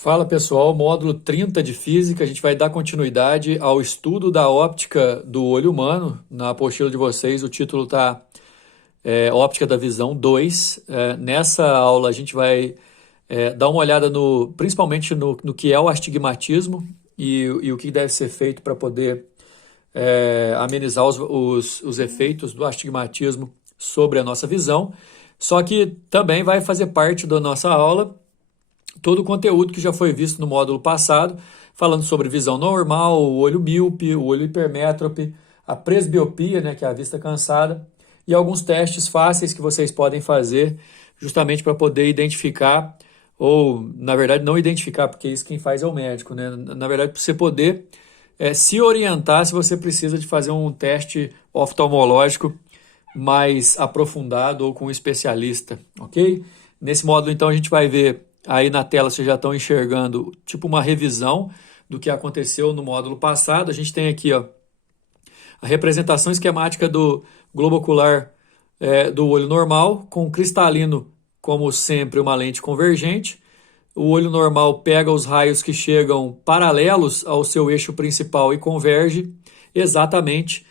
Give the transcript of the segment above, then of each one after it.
Fala pessoal, módulo 30 de Física, a gente vai dar continuidade ao estudo da óptica do olho humano. Na apostila de vocês o título está Óptica da Visão 2. Nessa aula a gente vai dar uma olhada principalmente no que é o astigmatismo e o que deve ser feito para poder amenizar os efeitos do astigmatismo sobre a nossa visão. Só que também vai fazer parte da nossa aula todo o conteúdo que já foi visto no módulo passado, falando sobre visão normal, o olho míope, o olho hipermétrope, a presbiopia, né, que é a vista cansada, e alguns testes fáceis que vocês podem fazer justamente para poder identificar, ou na verdade não identificar, porque isso quem faz é o médico, né? Na verdade, para você poder se orientar se você precisa de fazer um teste oftalmológico mais aprofundado ou com um especialista, ok? Nesse módulo, então, a gente vai ver. Aí na tela vocês já estão enxergando tipo uma revisão do que aconteceu no módulo passado. A gente tem aqui ó, a representação esquemática do globo ocular do olho normal, com cristalino, como sempre, uma lente convergente. O olho normal pega os raios que chegam paralelos ao seu eixo principal e converge exatamente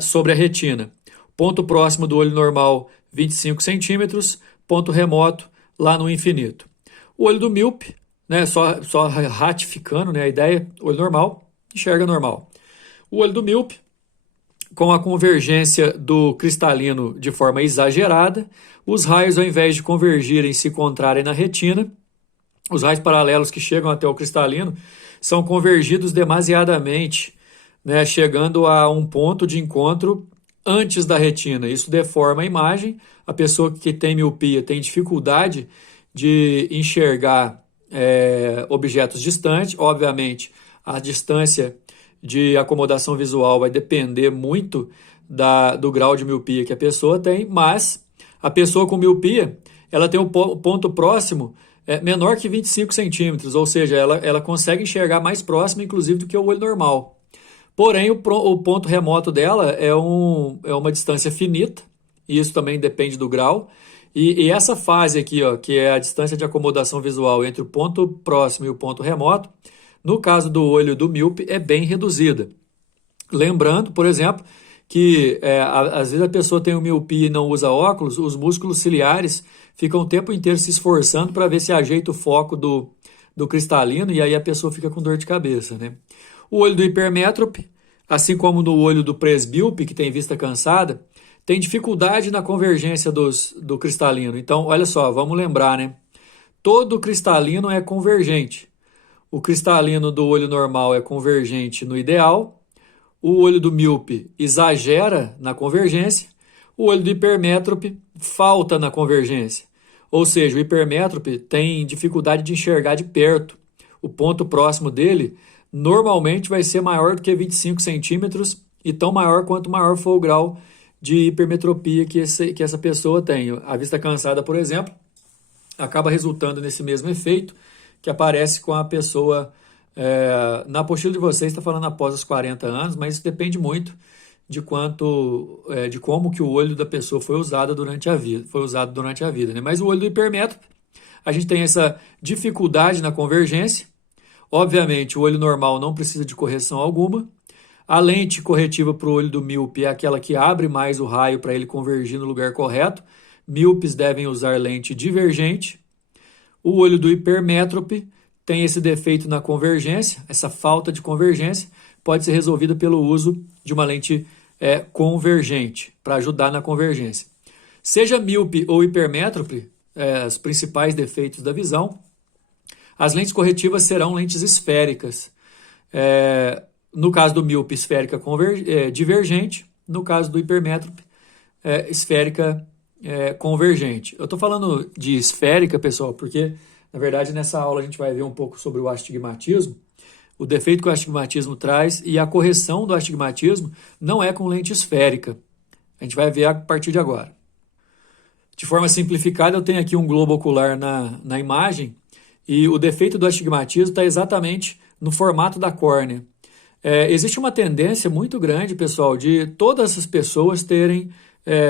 sobre a retina. Ponto próximo do olho normal, 25 centímetros, ponto remoto, lá no infinito. O olho do míope, né, só ratificando, né, a ideia, olho normal, enxerga normal. O olho do míope, com a convergência do cristalino de forma exagerada, os raios, ao invés de convergirem, se encontrarem na retina, os raios paralelos que chegam até o cristalino são convergidos demasiadamente, né, chegando a um ponto de encontro antes da retina. Isso deforma a imagem. A pessoa que tem miopia tem dificuldade de enxergar objetos distantes. Obviamente, a distância de acomodação visual vai depender muito do grau de miopia que a pessoa tem, mas a pessoa com miopia ela tem um ponto próximo menor que 25 centímetros, ou seja, ela consegue enxergar mais próximo, inclusive, do que o olho normal. Porém, o ponto remoto dela é uma distância finita, e isso também depende do grau. E essa fase aqui, ó, que é a distância de acomodação visual entre o ponto próximo e o ponto remoto, no caso do olho do míope, é bem reduzida. Lembrando, por exemplo, que às vezes a pessoa tem miopia e não usa óculos, os músculos ciliares ficam o tempo inteiro se esforçando para ver se ajeita o foco do cristalino e aí a pessoa fica com dor de cabeça, né? O olho do hipermétrope, assim como no olho do presbíope, que tem vista cansada, tem dificuldade na convergência do cristalino. Então, olha só, vamos lembrar, né? Todo cristalino é convergente. O cristalino do olho normal é convergente no ideal. O olho do míope exagera na convergência. O olho do hipermétrope falta na convergência. Ou seja, o hipermétrope tem dificuldade de enxergar de perto. O ponto próximo dele normalmente vai ser maior do que 25 centímetros e tão maior quanto maior for o grau de hipermetropia que essa pessoa tem. A vista cansada, por exemplo, acaba resultando nesse mesmo efeito que aparece com a pessoa. Na apostila de vocês está falando após os 40 anos, mas isso depende muito de como que o olho da pessoa foi usado durante a vida, né? Mas o olho do hipermétrope, a gente tem essa dificuldade na convergência. Obviamente, o olho normal não precisa de correção alguma. A lente corretiva para o olho do míope é aquela que abre mais o raio para ele convergir no lugar correto. Míopes devem usar lente divergente. O olho do hipermétrope tem esse defeito na convergência, essa falta de convergência pode ser resolvida pelo uso de uma lente convergente, para ajudar na convergência. Seja míope ou hipermétrope, os principais defeitos da visão, as lentes corretivas serão lentes esféricas. No caso do míope, esférica divergente. No caso do hipermétrope, esférica convergente. Eu estou falando de esférica, pessoal, porque, na verdade, nessa aula a gente vai ver um pouco sobre o astigmatismo, o defeito que o astigmatismo traz, e a correção do astigmatismo não é com lente esférica. A gente vai ver a partir de agora. De forma simplificada, eu tenho aqui um globo ocular na imagem, e o defeito do astigmatismo está exatamente no formato da córnea. Existe uma tendência muito grande, pessoal, de todas as pessoas terem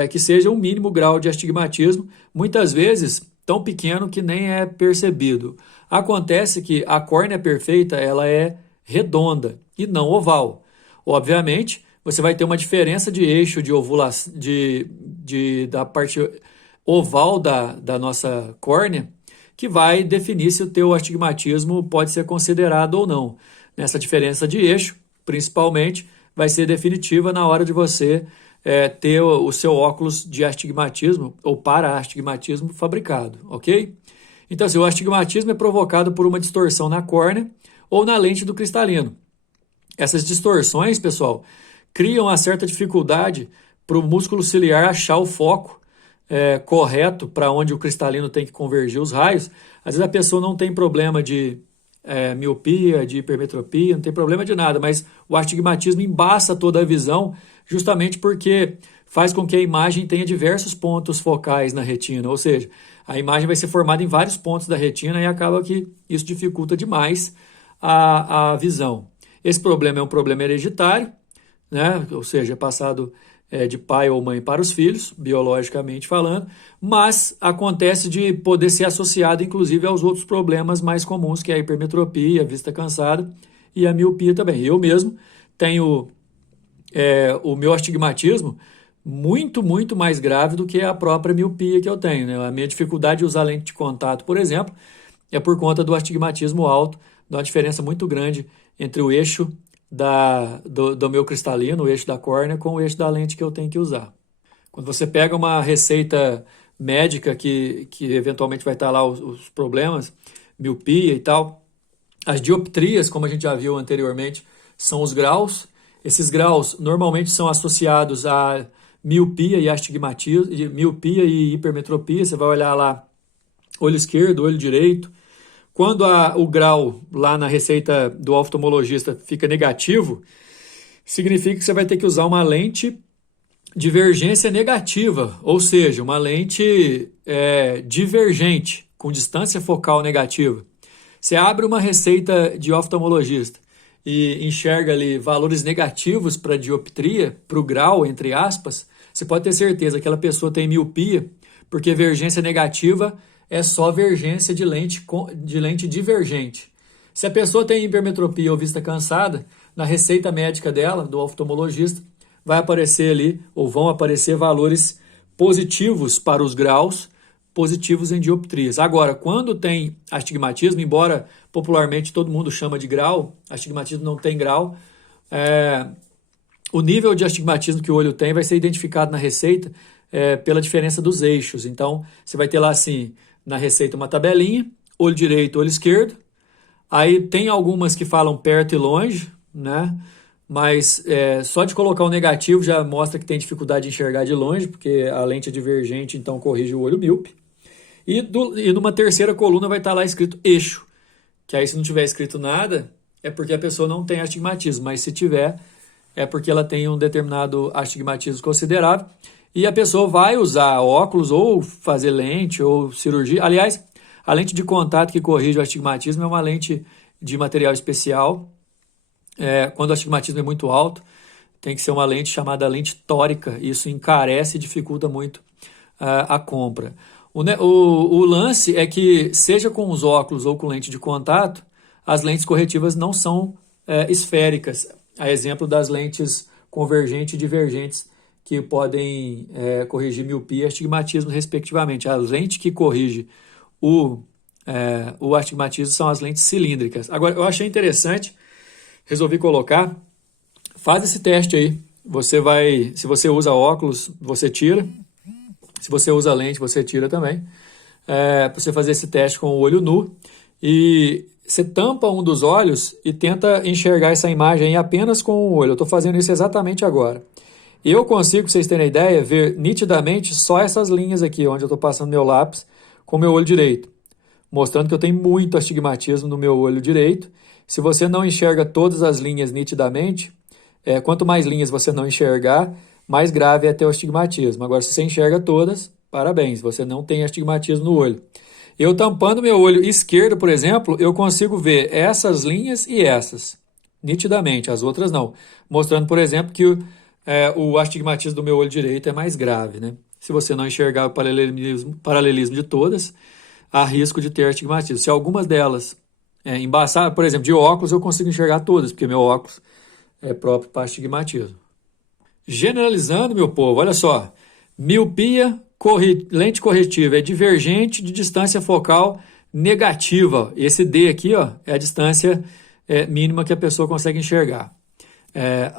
que seja um mínimo grau de astigmatismo. Muitas vezes tão pequeno que nem é percebido. Acontece que a córnea perfeita ela é redonda e não oval. Obviamente, você vai ter uma diferença de eixo de ovulação da parte oval da nossa córnea, que vai definir se o teu astigmatismo pode ser considerado ou não. Nessa diferença de eixo, principalmente, vai ser definitiva na hora de você ter o seu óculos de astigmatismo ou para astigmatismo fabricado, ok? Então, assim, o astigmatismo é provocado por uma distorção na córnea ou na lente do cristalino. Essas distorções, pessoal, criam uma certa dificuldade para o músculo ciliar achar o foco correto para onde o cristalino tem que convergir os raios. Às vezes a pessoa não tem problema de miopia, de hipermetropia, não tem problema de nada, mas o astigmatismo embaça toda a visão justamente porque faz com que a imagem tenha diversos pontos focais na retina, ou seja, a imagem vai ser formada em vários pontos da retina e acaba que isso dificulta demais a visão. Esse problema é um problema hereditário, né? Ou seja, é passado de pai ou mãe para os filhos, biologicamente falando, mas acontece de poder ser associado, inclusive, aos outros problemas mais comuns, que é a hipermetropia, a vista cansada e a miopia também. Eu mesmo tenho o meu astigmatismo muito, muito mais grave do que a própria miopia que eu tenho, né? A minha dificuldade de usar lente de contato, por exemplo, é por conta do astigmatismo alto, dá uma diferença muito grande entre o eixo do meu cristalino, o eixo da córnea, com o eixo da lente que eu tenho que usar. Quando você pega uma receita médica que eventualmente vai estar lá os problemas, miopia e tal, as dioptrias, como a gente já viu anteriormente, são os graus. Esses graus normalmente são associados a miopia e astigmatismo, miopia e hipermetropia. Você vai olhar lá, olho esquerdo, olho direito. Quando o grau lá na receita do oftalmologista fica negativo, significa que você vai ter que usar uma lente divergência negativa, ou seja, uma lente divergente, com distância focal negativa. Você abre uma receita de oftalmologista e enxerga ali valores negativos para dioptria, para o grau, entre aspas, você pode ter certeza que aquela pessoa tem miopia, porque vergência negativa é só vergência de lente divergente. Se a pessoa tem hipermetropia ou vista cansada, na receita médica dela, do oftalmologista, vai aparecer ali, ou vão aparecer valores positivos para os graus, positivos em dioptrias. Agora, quando tem astigmatismo, embora popularmente todo mundo chama de grau, astigmatismo não tem grau, o nível de astigmatismo que o olho tem vai ser identificado na receita pela diferença dos eixos. Então, você vai ter lá assim, na receita uma tabelinha, olho direito, olho esquerdo. Aí tem algumas que falam perto e longe, né? Mas só de colocar o negativo já mostra que tem dificuldade de enxergar de longe, porque a lente é divergente, então corrige o olho míope. E numa terceira coluna vai estar lá escrito eixo, que aí se não tiver escrito nada, é porque a pessoa não tem astigmatismo, mas se tiver, é porque ela tem um determinado astigmatismo considerável. E a pessoa vai usar óculos ou fazer lente ou cirurgia. Aliás, a lente de contato que corrige o astigmatismo é uma lente de material especial. Quando o astigmatismo é muito alto, tem que ser uma lente chamada lente tórica. Isso encarece e dificulta muito a compra. O lance é que, seja com os óculos ou com lente de contato, as lentes corretivas não são esféricas. A exemplo das lentes convergentes e divergentes, que podem corrigir miopia e astigmatismo, respectivamente. A lente que corrige o astigmatismo são as lentes cilíndricas. Agora, eu achei interessante, resolvi colocar, faz esse teste aí. Se você usa óculos, você tira. Se você usa lente, você tira também. Para você fazer esse teste com o olho nu. E você tampa um dos olhos e tenta enxergar essa imagem aí apenas com o olho. Eu estou fazendo isso exatamente agora. Eu consigo, para vocês terem ideia, ver nitidamente só essas linhas aqui, onde eu estou passando meu lápis com o meu olho direito, mostrando que eu tenho muito astigmatismo no meu olho direito. Se você não enxerga todas as linhas nitidamente, quanto mais linhas você não enxergar, mais grave é ter o astigmatismo. Agora, se você enxerga todas, parabéns, você não tem astigmatismo no olho. Eu tampando meu olho esquerdo, por exemplo, eu consigo ver essas linhas e essas, nitidamente, as outras não. Mostrando, por exemplo, que o astigmatismo do meu olho direito é mais grave, né? Se você não enxergar o paralelismo de todas, há risco de ter astigmatismo. Se algumas delas embaçar, por exemplo, de óculos, eu consigo enxergar todas, porque meu óculos é próprio para astigmatismo. Generalizando, meu povo, olha só, miopia, lente corretiva é divergente de distância focal negativa. Esse D aqui, ó, é a distância mínima que a pessoa consegue enxergar.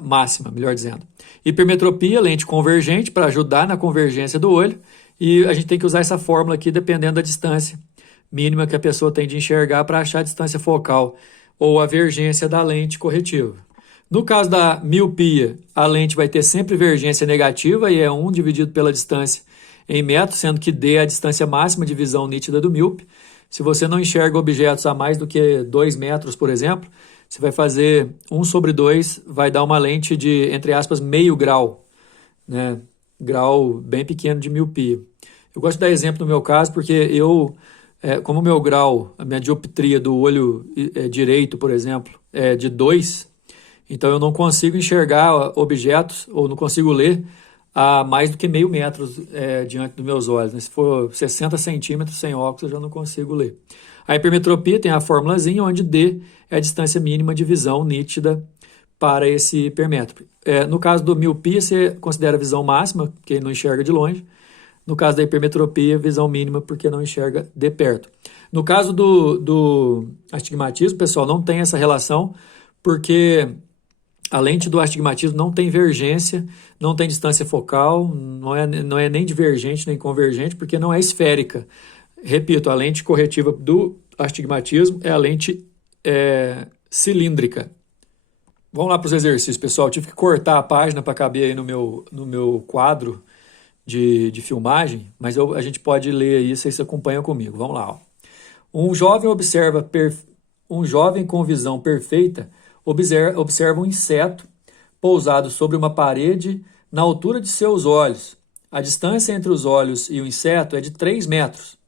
Máxima, melhor dizendo. Hipermetropia, lente convergente, para ajudar na convergência do olho. E a gente tem que usar essa fórmula aqui dependendo da distância mínima que a pessoa tem de enxergar para achar a distância focal ou a vergência da lente corretiva. No caso da miopia, a lente vai ter sempre vergência negativa e é 1 dividido pela distância em metros, sendo que D é a distância máxima de visão nítida do míope. Se você não enxerga objetos a mais do que 2 metros, por exemplo, você vai fazer 1/2, vai dar uma lente de, entre aspas, meio grau, né? Grau bem pequeno de miopia. Eu gosto de dar exemplo no meu caso porque como o meu grau, a minha dioptria do olho direito, por exemplo, é de 2, então eu não consigo enxergar objetos ou não consigo ler a mais do que meio metro diante dos meus olhos, né? Se for 60 centímetros sem óculos, eu já não consigo ler. A hipermetropia tem a formulazinha onde D é a distância mínima de visão nítida para esse hipermétrope. No caso do miopia, você considera a visão máxima, porque não enxerga de longe. No caso da hipermetropia, visão mínima, porque não enxerga de perto. No caso do astigmatismo, pessoal, não tem essa relação, porque a lente do astigmatismo não tem vergência, não tem distância focal, não é nem divergente nem convergente, porque não é esférica. Repito, a lente corretiva do astigmatismo é a lente cilíndrica. Vamos lá para os exercícios, pessoal. Eu tive que cortar a página para caber aí no meu quadro de filmagem, mas a gente pode ler aí, vocês acompanham comigo. Vamos lá. Ó. Um jovem com visão perfeita observa um inseto pousado sobre uma parede na altura de seus olhos. A distância entre os olhos e o inseto é de 3 metros.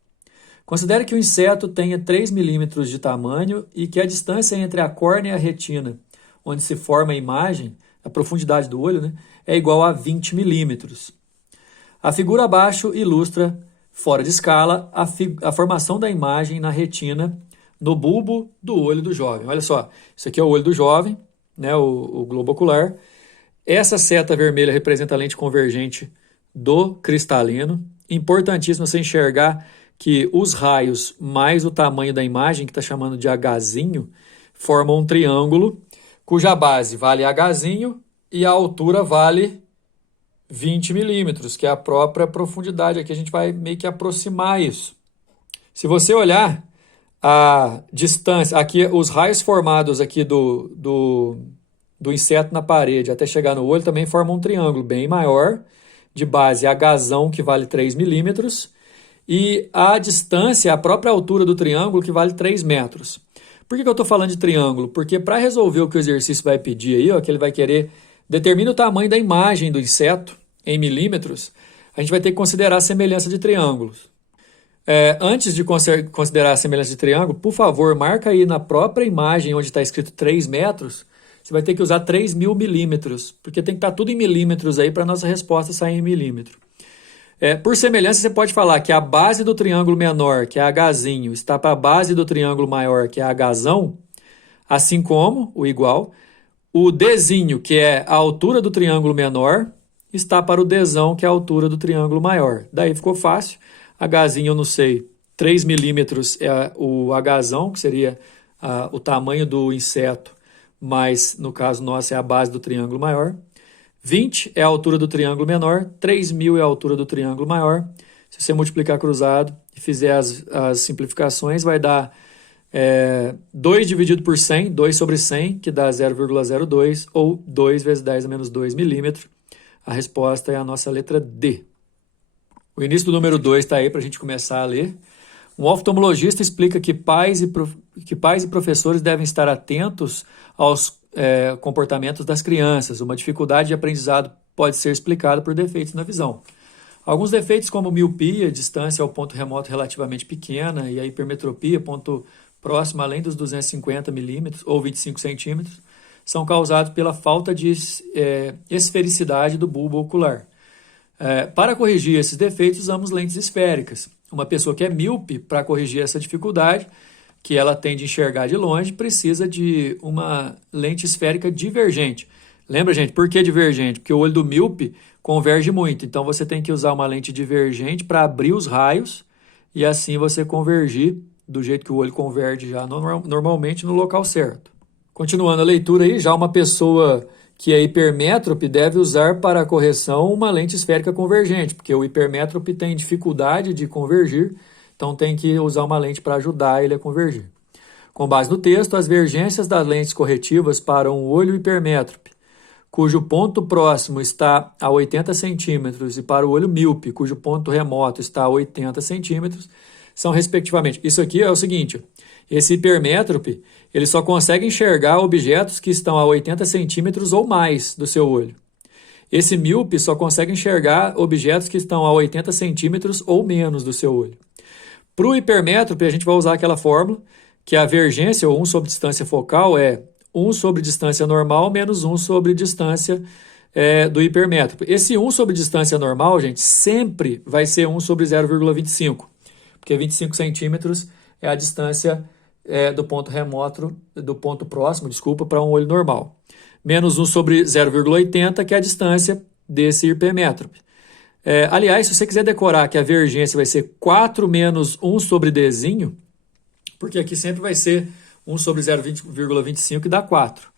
Considere que o inseto tenha 3 milímetros de tamanho e que a distância entre a córnea e a retina, onde se forma a imagem, a profundidade do olho, né, é igual a 20 milímetros. A figura abaixo ilustra, fora de escala, a formação da imagem na retina, no bulbo do olho do jovem. Olha só, isso aqui é o olho do jovem, né, o globo ocular. Essa seta vermelha representa a lente convergente do cristalino. Importantíssimo você enxergar que os raios mais o tamanho da imagem, que está chamando de Hzinho, formam um triângulo, cuja base vale Hzinho e a altura vale 20 milímetros, que é a própria profundidade. Aqui a gente vai meio que aproximar isso. Se você olhar a distância, aqui os raios formados aqui do inseto na parede até chegar no olho também formam um triângulo bem maior, de base Hzão, que vale 3 milímetros, e a distância, a própria altura do triângulo, que vale 3 metros. Por que eu estou falando de triângulo? Porque para resolver o que o exercício vai pedir aí, ó, que ele vai querer determina o tamanho da imagem do inseto em milímetros, a gente vai ter que considerar a semelhança de triângulos. Antes de considerar a semelhança de triângulo, por favor, marca aí na própria imagem onde está escrito 3 metros, você vai ter que usar 3.000 milímetros, porque tem que estar tudo em milímetros aí para a nossa resposta sair em milímetro. Por semelhança, você pode falar que a base do triângulo menor, que é Hzinho, está para a base do triângulo maior, que é Hzão, assim como, o igual, o Dzinho, que é a altura do triângulo menor, está para o Dzão, que é a altura do triângulo maior. Daí ficou fácil. Hzinho eu não sei, 3 milímetros é o Hzão, que seria o tamanho do inseto, mas no caso nosso é a base do triângulo maior. 20 é a altura do triângulo menor, 3.000 é a altura do triângulo maior. Se você multiplicar cruzado e fizer as simplificações, vai dar 2 dividido por 100, 2 sobre 100, que dá 0,02, ou 2 vezes 10 a menos 2 milímetros. A resposta é a nossa letra D. O início do número 2 está aí para a gente começar a ler. Um oftalmologista explica que pais e professores devem estar atentos aos comportamentos das crianças. Uma dificuldade de aprendizado pode ser explicada por defeitos na visão. Alguns defeitos, como miopia, distância ao ponto remoto relativamente pequena, e a hipermetropia, ponto próximo além dos 250 milímetros ou 25 centímetros, são causados pela falta de esfericidade do bulbo ocular. Para corrigir esses defeitos, usamos lentes esféricas. uma pessoa que é míope, para corrigir essa dificuldade, que ela tem de enxergar de longe, precisa de uma lente esférica divergente. Lembra, gente, por que divergente? Porque o olho do míope converge muito, então você tem que usar uma lente divergente para abrir os raios e assim você convergir do jeito que o olho converge já normalmente no local certo. Continuando a leitura aí, já uma pessoa que é hipermétrope deve usar para a correção uma lente esférica convergente, porque o hipermétrope tem dificuldade de convergir, então tem que usar uma lente para ajudar ele a convergir. Com base no texto, as divergências das lentes corretivas para um olho hipermétrope, cujo ponto próximo está a 80 centímetros, e para o olho míope, cujo ponto remoto está a 80 centímetros, são respectivamente. Isso aqui é o seguinte, esse hipermétrope, ele só consegue enxergar objetos que estão a 80 centímetros ou mais do seu olho. Esse míope só consegue enxergar objetos que estão a 80 centímetros ou menos do seu olho. Para o hipermétrope, a gente vai usar aquela fórmula, que a vergência, ou 1 sobre distância focal, é 1 sobre distância normal menos 1 sobre distância do hipermétrope. Esse 1 sobre distância normal, gente, sempre vai ser 1 sobre 0,25, porque 25 centímetros é a distância do ponto remoto, do ponto próximo, para um olho normal. Menos 1 sobre 0,80, que é a distância desse hipermétrope. Aliás, se você quiser decorar que a vergência vai ser 4 menos 1 sobre Dzinho, porque aqui sempre vai ser 1 sobre 0,25 que dá 4.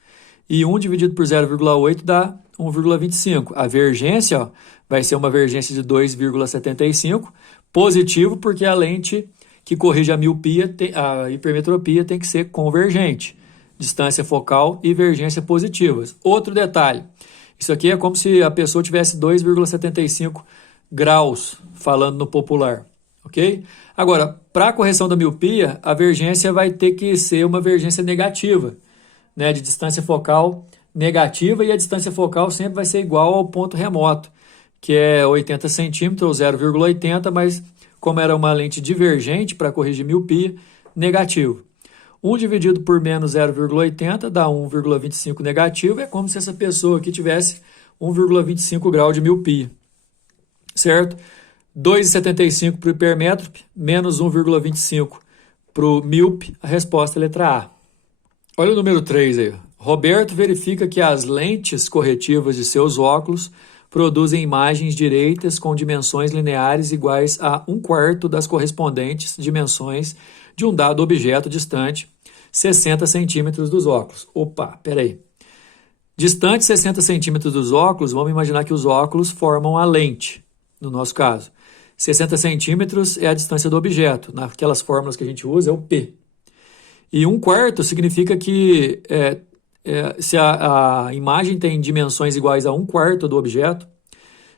E 1 dividido por 0,8 dá 1,25. A vergência vai ser uma vergência de 2,75, positivo porque a lente que corrige a miopia, a hipermetropia, tem que ser convergente. Distância focal e vergência positivas. Outro detalhe, isso aqui é como se a pessoa tivesse 2,75 graus, falando no popular, ok? Agora, para a correção da miopia, a vergência vai ter que ser uma vergência negativa, né, de distância focal negativa, e a distância focal sempre vai ser igual ao ponto remoto, que é 80 centímetros ou 0,80, mas como era uma lente divergente para corrigir miopia, negativo. 1 dividido por menos 0,80 dá 1,25 negativo, é como se essa pessoa aqui tivesse 1,25 grau de miopia, certo? 2,75 para o hipermétrope, menos 1,25 para o míope, a resposta é a letra A. Olha o número 3 aí. Roberto verifica que as lentes corretivas de seus óculos produzem imagens direitas com dimensões lineares iguais a 1/4 das correspondentes dimensões de um dado objeto distante 60 centímetros dos óculos. Opa, peraí. Distante 60 centímetros dos óculos, vamos imaginar que os óculos formam a lente, no nosso caso. 60 centímetros é a distância do objeto. Naquelas fórmulas que a gente usa é o P. E 1/4 significa que se a imagem tem dimensões iguais a 1/4 do objeto,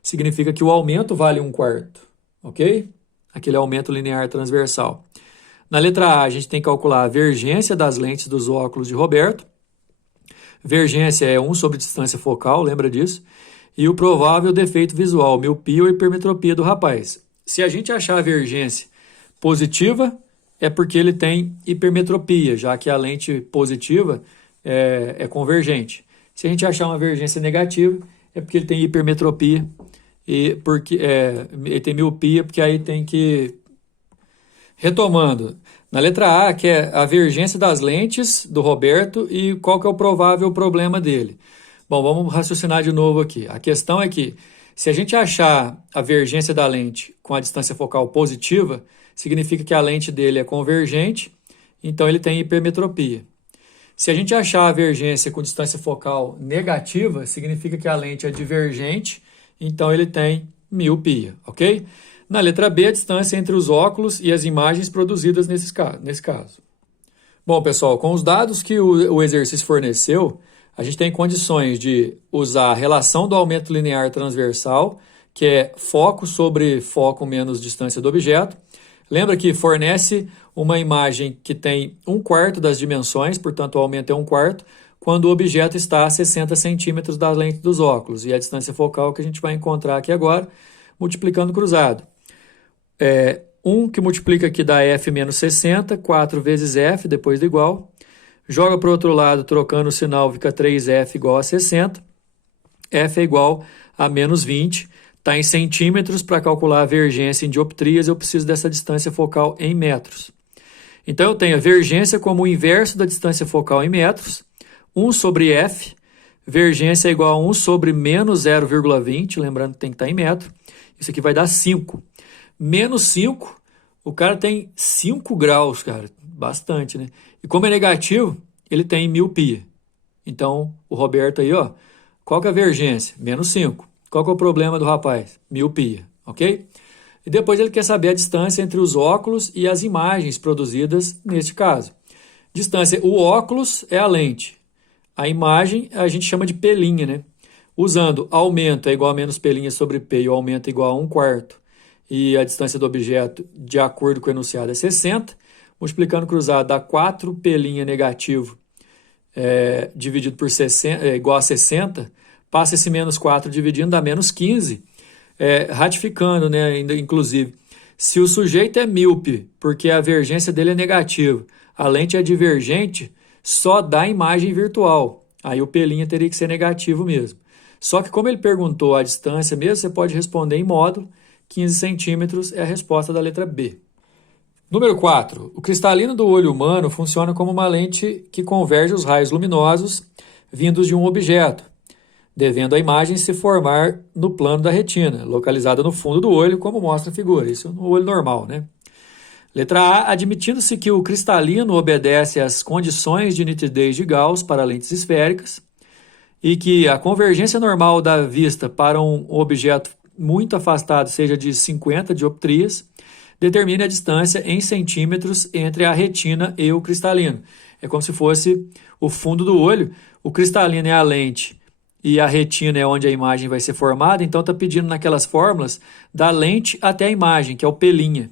significa que o aumento vale 1/4, ok? Aquele aumento linear transversal. Na letra A, a gente tem que calcular a vergência das lentes dos óculos de Roberto. Vergência é 1 sobre distância focal, lembra disso? E o provável defeito visual, miopia ou hipermetropia do rapaz. Se a gente achar a vergência positiva, é porque ele tem hipermetropia, já que a lente positiva é convergente. Se a gente achar uma vergência negativa, é porque ele tem hipermetropia, e porque ele tem miopia, porque aí tem que... Retomando, na letra A, que é a vergência das lentes do Roberto e qual que é o provável problema dele. Bom, vamos raciocinar de novo aqui. A questão é que, se a gente achar a vergência da lente com a distância focal positiva, significa que a lente dele é convergente, então ele tem hipermetropia. Se a gente achar a vergência com distância focal negativa, significa que a lente é divergente, então ele tem miopia, ok? Na letra B, a distância entre os óculos e as imagens produzidas nesse caso. Bom, pessoal, com os dados que o exercício forneceu, a gente tem condições de usar a relação do aumento linear transversal, que é foco sobre foco menos distância do objeto. Lembra que fornece uma imagem que tem 1/4 das dimensões, portanto o aumento é 1/4, quando o objeto está a 60 centímetros da lente dos óculos. E a distância focal que a gente vai encontrar aqui agora, multiplicando cruzado. 1 que multiplica aqui dá F menos 60, 4 vezes F, depois do igual. Joga para o outro lado, trocando o sinal, fica 3F igual a 60. F é igual a menos 20. está em centímetros. Para calcular a vergência em dioptrias, eu preciso dessa distância focal em metros. Então, eu tenho a vergência como o inverso da distância focal em metros, 1 sobre f, vergência é igual a 1 sobre menos 0,20, lembrando que tem que estar em metro. Isso aqui vai dar 5. Menos 5, o cara tem 5 graus, cara, bastante, né? E como é negativo, ele tem miopia. Então, o Roberto aí, ó, qual que é a vergência? Menos 5. Qual que é o problema do rapaz? Miopia, ok? E depois ele quer saber a distância entre os óculos e as imagens produzidas neste caso. Distância, o óculos é a lente. A imagem a gente chama de pelinha, né? Usando aumento é igual a menos pelinha sobre P e o aumento é igual a 1/4 e a distância do objeto de acordo com o enunciado é 60, multiplicando cruzado dá 4 pelinha negativo dividido por 60, igual a 60, passa esse menos 4 dividindo, dá menos 15, ratificando, né, inclusive. Se o sujeito é míope, porque a vergência dele é negativa, a lente é divergente, só dá imagem virtual. Aí o pelinha teria que ser negativo mesmo. Só que como ele perguntou a distância mesmo, você pode responder em módulo. 15 centímetros é a resposta da letra B. Número 4. O cristalino do olho humano funciona como uma lente que converge os raios luminosos vindos de um objeto, devendo a imagem se formar no plano da retina, localizada no fundo do olho, como mostra a figura. Isso no olho normal, né? Letra A. Admitindo-se que o cristalino obedece às condições de nitidez de Gauss para lentes esféricas e que a convergência normal da vista para um objeto muito afastado seja de 50 dioptrias, determine a distância em centímetros entre a retina e o cristalino. É como se fosse o fundo do olho, o cristalino é a lente e a retina é onde a imagem vai ser formada, então está pedindo naquelas fórmulas da lente até a imagem, que é o pelinha.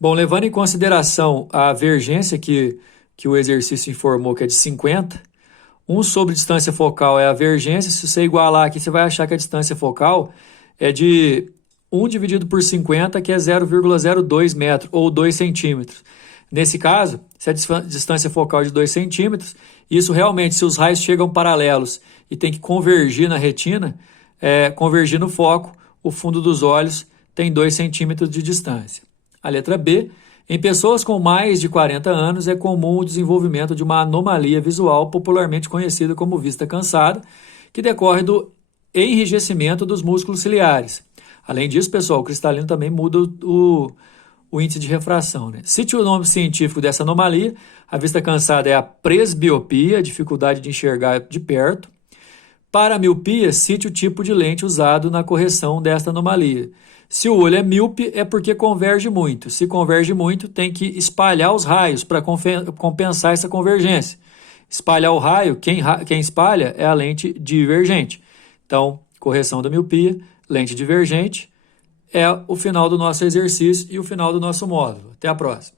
Bom, levando em consideração a vergência que o exercício informou, que é de 50, 1 sobre distância focal é a vergência. Se você igualar aqui, você vai achar que a distância focal é de 1 dividido por 50, que é 0,02 metro, ou 2 centímetros. Nesse caso, se a distância focal é de 2 centímetros, isso realmente, se os raios chegam paralelos e tem que convergir na retina, convergir no foco, o fundo dos olhos tem 2 centímetros de distância. A letra B. Em pessoas com mais de 40 anos, é comum o desenvolvimento de uma anomalia visual popularmente conhecida como vista cansada, que decorre do enrijecimento dos músculos ciliares. Além disso, pessoal, o cristalino também muda o índice de refração, né? Cite o nome científico dessa anomalia. A vista cansada é a presbiopia, dificuldade de enxergar de perto. Para a miopia, cite o tipo de lente usado na correção desta anomalia. Se o olho é míope, é porque converge muito. Se converge muito, tem que espalhar os raios para compensar essa convergência. Espalhar o raio, quem espalha é a lente divergente. Então, correção da miopia, lente divergente, é o final do nosso exercício e o final do nosso módulo. Até a próxima.